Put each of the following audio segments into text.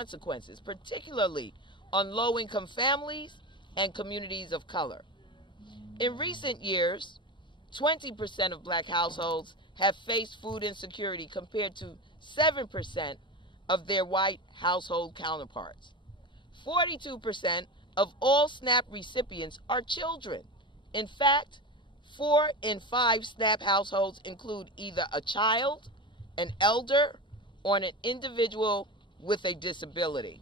consequences, particularly on low-income families and communities of color. In recent years, 20% of black households have faced food insecurity compared to 7% of their white household counterparts. 42% of all SNAP recipients are children. In fact, 4 in 5 SNAP households include either a child, an elder, or an individual with a disability.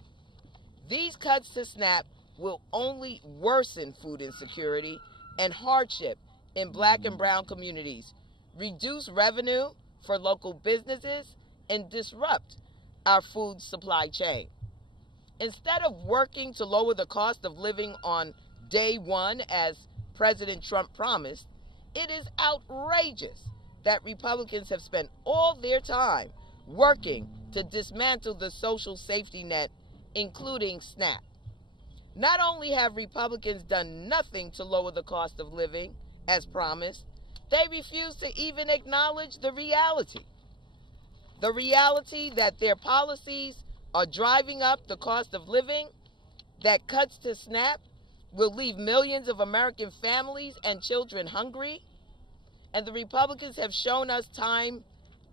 These cuts to SNAP will only worsen food insecurity and hardship in black and brown communities, reduce revenue for local businesses, and disrupt our food supply chain. Instead of working to lower the cost of living on day one, as President Trump promised, it is outrageous that Republicans have spent all their time working to dismantle the social safety net, including SNAP. Not only have Republicans done nothing to lower the cost of living, as promised, they refuse to even acknowledge the reality. The reality that their policies are driving up the cost of living, that cuts to SNAP will leave millions of American families and children hungry. And the Republicans have shown us time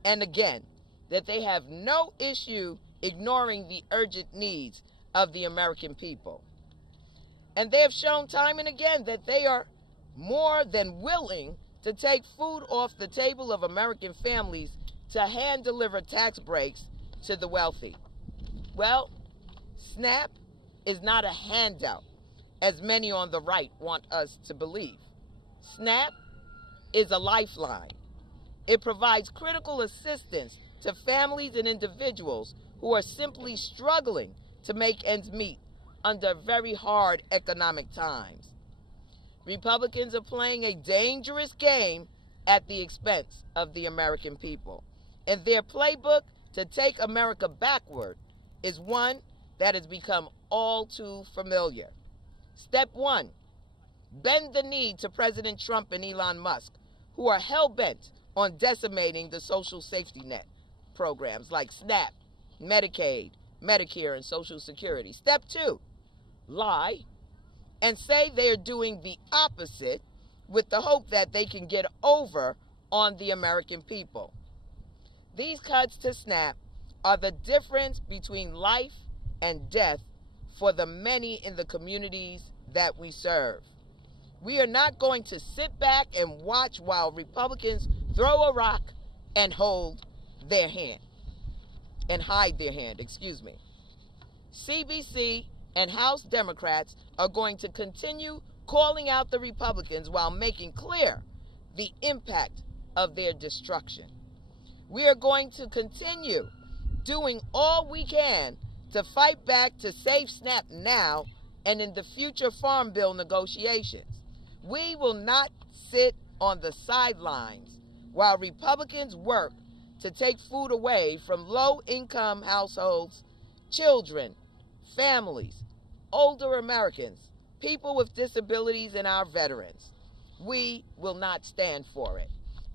and again that they have no issue ignoring the urgent needs of the American people. And they have shown time and again that they are more than willing to take food off the table of American families to hand-deliver tax breaks to the wealthy. Well, SNAP is not a handout, as many on the right want us to believe. SNAP is a lifeline. It provides critical assistance to families and individuals who are simply struggling to make ends meet under very hard economic times. Republicans are playing a dangerous game at the expense of the American people. And their playbook to take America backward is one that has become all too familiar. Step 1, bend the knee to President Trump and Elon Musk, who are hell-bent on decimating the social safety net programs like SNAP, Medicaid, Medicare, and Social Security. Step 2, lie and say they are doing the opposite with the hope that they can get over on the American people. These cuts to SNAP are the difference between life and death for the many in the communities that we serve. We are not going to sit back and watch while Republicans throw a rock and hold their hand, and hide their hand, CBC and House Democrats are going to continue calling out the Republicans while making clear the impact of their destruction. We are going to continue doing all we can to fight back to save SNAP now and in the future Farm Bill negotiations. We will not sit on the sidelines while Republicans work to take food away from low-income households, children, families, older Americans, people with disabilities, and our veterans. We will not stand for it.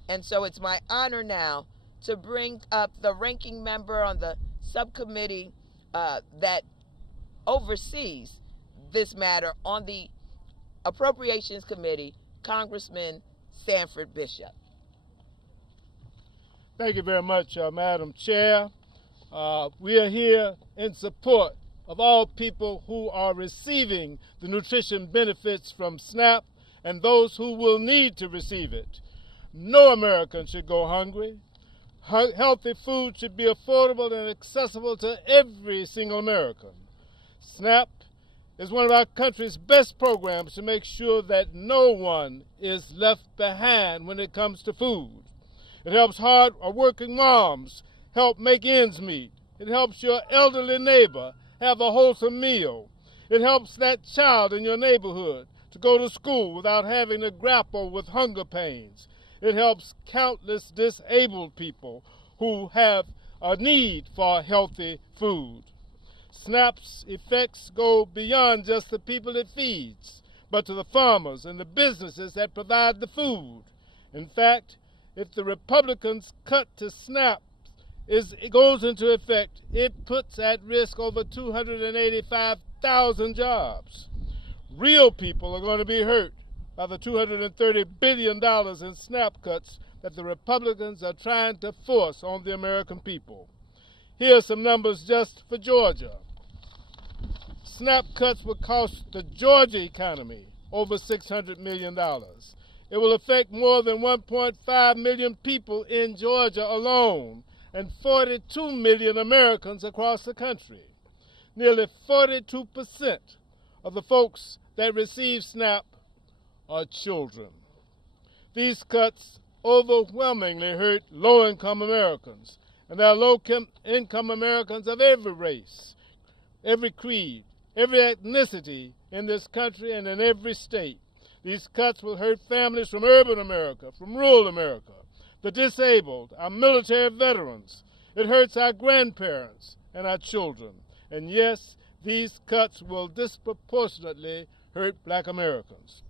And so it's my honor now to bring up the ranking member on the subcommittee that oversees this matter on the Appropriations Committee, Congressman Sanford Bishop. Thank you very much, Madam Chair. We are here in support of all people who are receiving the nutrition benefits from SNAP and those who will need to receive it. No American should go hungry. Healthy food should be affordable and accessible to every single American. SNAP is one of our country's best programs to make sure that no one is left behind when it comes to food. It helps hard working moms help make ends meet. It helps your elderly neighbor have a wholesome meal. It helps that child in your neighborhood to go to school without having to grapple with hunger pains. It helps countless disabled people who have a need for healthy food. SNAP's effects go beyond just the people it feeds, but to the farmers and the businesses that provide the food. In fact, if the Republicans cut to SNAP it goes into effect, it puts at risk over 285,000 jobs. Real people are going to be hurt by the $230 billion in SNAP cuts that the Republicans are trying to force on the American people. Here are some numbers just for Georgia. SNAP cuts will cost the Georgia economy over $600 million. It will affect more than 1.5 million people in Georgia alone and 42 million Americans across the country. Nearly 42% of the folks that receive SNAP are children. These cuts overwhelmingly hurt low-income Americans, and there are low-income Americans of every race, every creed, every ethnicity in this country and in every state. These cuts will hurt families from urban America, from rural America, the disabled, our military veterans. It hurts our grandparents and our children. And yes, these cuts will disproportionately hurt black Americans.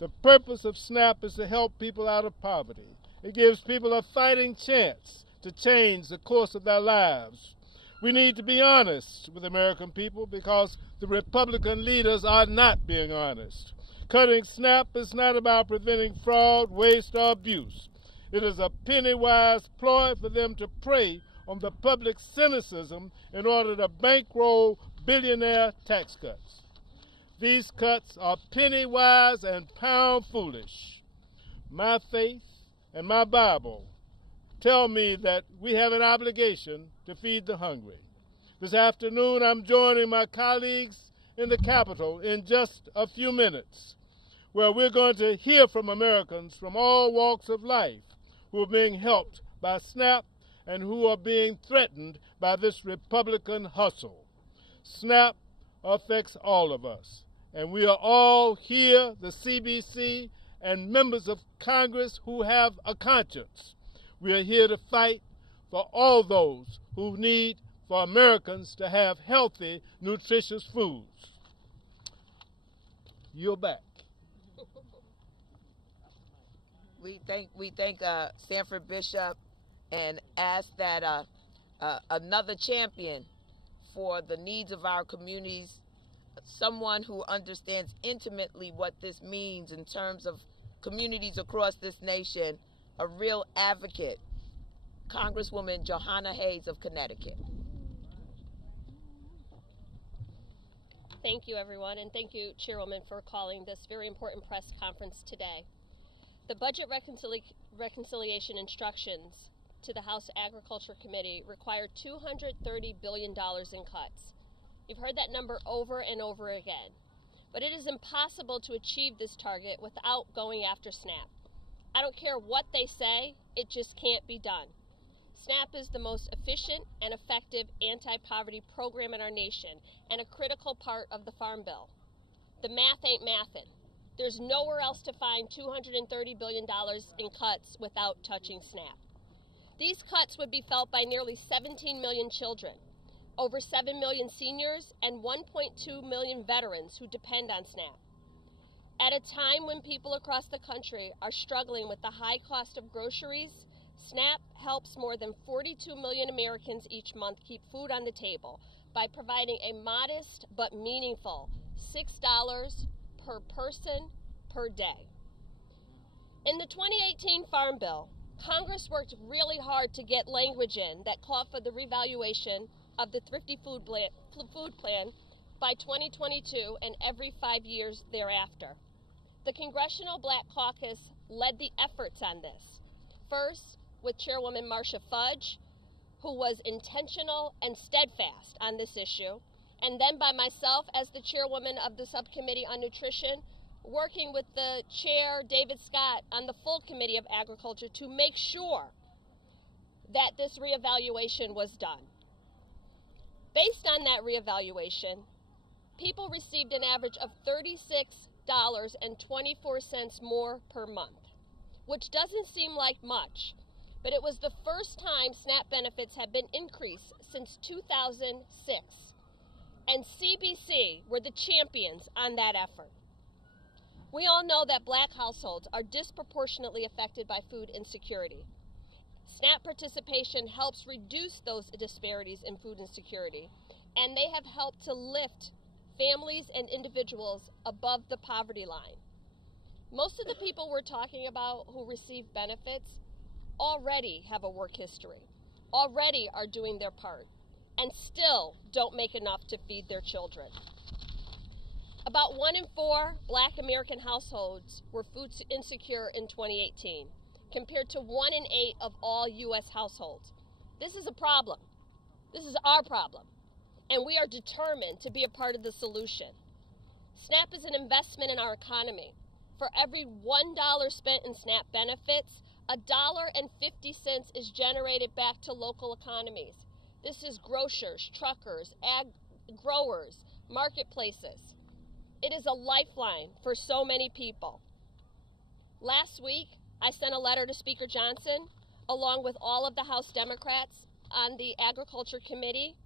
The purpose of SNAP is to help people out of poverty. It gives people a fighting chance to change the course of their lives. We need to be honest with American people because the Republican leaders are not being honest. Cutting SNAP is not about preventing fraud, waste, or abuse. It is a penny-wise ploy for them to prey on the public cynicism in order to bankroll billionaire tax cuts. These cuts are penny-wise and pound-foolish. My faith and my Bible tell me that we have an obligation to feed the hungry. This afternoon, I'm joining my colleagues in the Capitol in just a few minutes, where we're going to hear from Americans from all walks of life who are being helped by SNAP and who are being threatened by this Republican hustle. SNAP affects all of us, and we are all here, the CBC, and members of Congress who have a conscience. We are here to fight for all those who need for Americans to have healthy, nutritious foods. You're back. We thank Sanford Bishop and ask that another champion for the needs of our communities, someone who understands intimately what this means in terms of communities across this nation, a real advocate, Congresswoman Johanna Hayes of Connecticut. Thank you, everyone, and thank you, Chairwoman, for calling this very important press conference today. The Budget Reconciliation Instructions to the House Agriculture Committee require $230 billion in cuts. You've heard that number over and over again. But it is impossible to achieve this target without going after SNAP. I don't care what they say, it just can't be done. SNAP is the most efficient and effective anti-poverty program in our nation and a critical part of the Farm Bill. The math ain't mathin'. There's nowhere else to find $230 billion in cuts without touching SNAP. These cuts would be felt by nearly 17 million children, over 7 million seniors, and 1.2 million veterans who depend on SNAP. At a time when people across the country are struggling with the high cost of groceries, SNAP helps more than 42 million Americans each month keep food on the table by providing a modest but meaningful $6 per person per day. In the 2018 Farm Bill, Congress worked really hard to get language in that called for the revaluation of the Thrifty Food Plan by 2022 and every 5 years thereafter. The Congressional Black Caucus led the efforts on this, first with Chairwoman Marcia Fudge, who was intentional and steadfast on this issue, and then by myself as the chairwoman of the Subcommittee on Nutrition, working with the chair, David Scott, on the full Committee of Agriculture to make sure that this reevaluation was done. Based on that reevaluation, people received an average of $36.24 more per month, which doesn't seem like much, but it was the first time SNAP benefits had been increased since 2006, and CBC were the champions on that effort. We all know that black households are disproportionately affected by food insecurity. SNAP participation helps reduce those disparities in food insecurity, and they have helped to lift families and individuals above the poverty line. Most of the people we're talking about who receive benefits already have a work history, already are doing their part, and still don't make enough to feed their children. About 1 in 4 Black American households were food insecure in 2018, compared to 1 in 8 of all U.S. households. This is a problem. This is our problem, and we are determined to be a part of the solution. SNAP is an investment in our economy. For every $1 spent in SNAP benefits, $1.50 is generated back to local economies. This is grocers, truckers, ag growers, marketplaces. It is a lifeline for so many people. Last week, I sent a letter to Speaker Johnson, along with all of the House Democrats on the Agriculture Committee,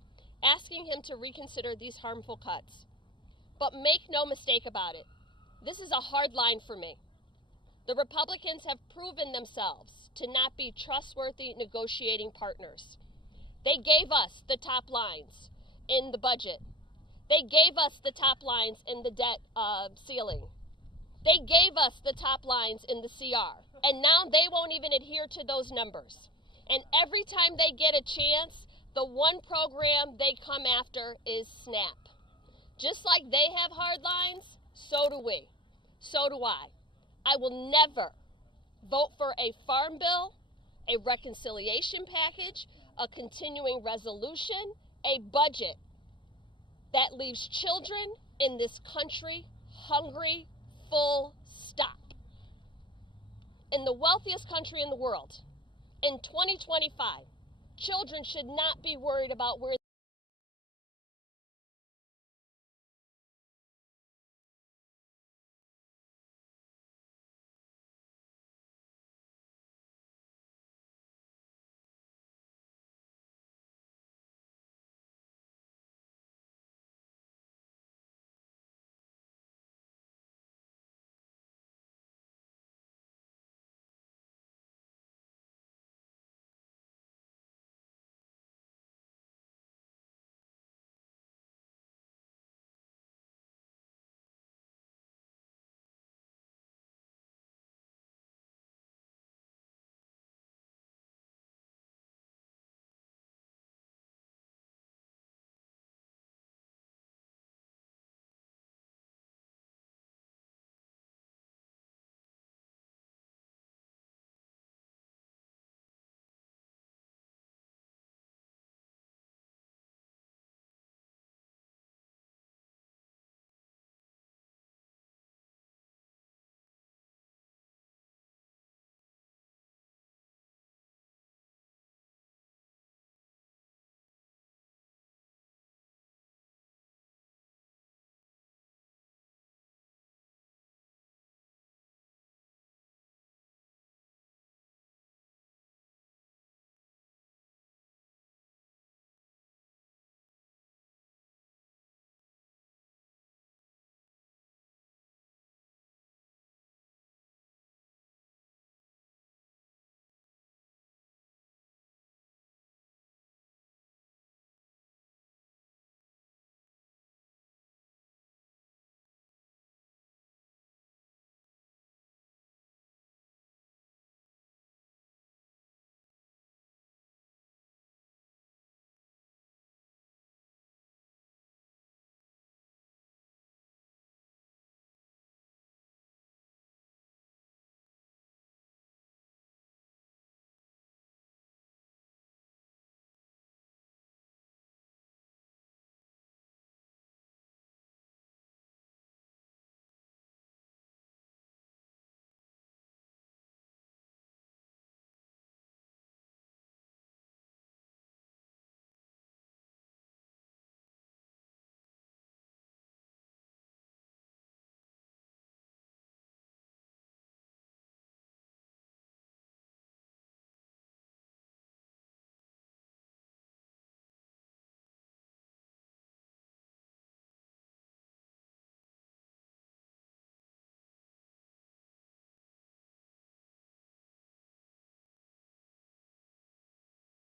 asking him to reconsider these harmful cuts. But make no mistake about it, this is a hard line for me. The Republicans have proven themselves to not be trustworthy negotiating partners. They gave us the top lines in the budget. They gave us the top lines in the debt ceiling. They gave us the top lines in the CR. And now they won't even adhere to those numbers. And every time they get a chance, the one program they come after is SNAP. Just like they have hard lines, so do we. So do I. I will never vote for a farm bill, a reconciliation package, a continuing resolution, a budget that leaves children in this country hungry, full stop. In the wealthiest country in the world, in 2025, children should not be worried about where